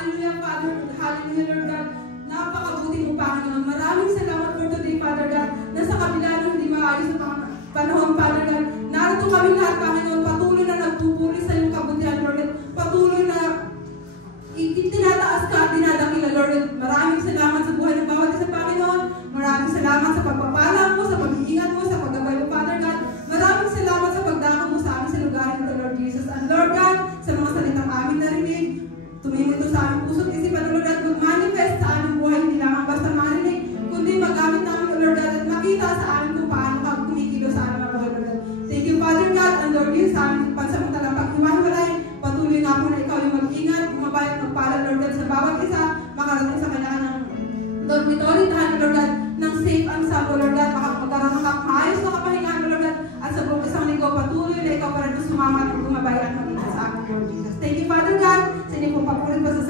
Hallelujah, Father. Hallelujah, Lord God. Napakabuti mo, Panginoon. Maraming salamat for today, Father God, na sa kabila ng hindi maayos sa panahon, Father God. Narito kami lahat, Panginoon. Patuloy na nagpupuri sa iyong kabutihan, Lord God. Patuloy na itinataas ka at dinadakila, Lord God. Maraming salamat sa buhay ng bawat isa, Panginoon. Maraming salamat sa pagpapala mo, sa pag-iingat mo, sa paggabay mo, Father God. Maraming salamat sa pagdako mo sa amin sa lugar nito, Lord Jesus. And Lord God, sa mga salitang amin narinig, tumingin ito sa aming puso't isipan, Lord God, mag-manifest sa aming buhay, hindi lamang basta marinig, kundi magamit namin, Lord God, at makita sa amin kung paano ka kumikilo sa aming mga buhay, Lord God. Thank you, Father God, and Lord Jesus, sa aming pansamantalang paghiwa-hiwalay, patuloy nga po na ikaw yung mag-ingat, gumabay at magpala, Lord God, sa bawat isa, makarating sa kailangan ng dormitory, tahan, Lord God, ng safe and sound, Lord God, magkaroon ng maayos na kapahingaan, Lord God, at sa buong isang linggo, patuloy na ikaw para sumama at gumabay at mag-ingat sa amin, Lord Jesus. Thank you, Father God, sa inyong pong papulit pa sa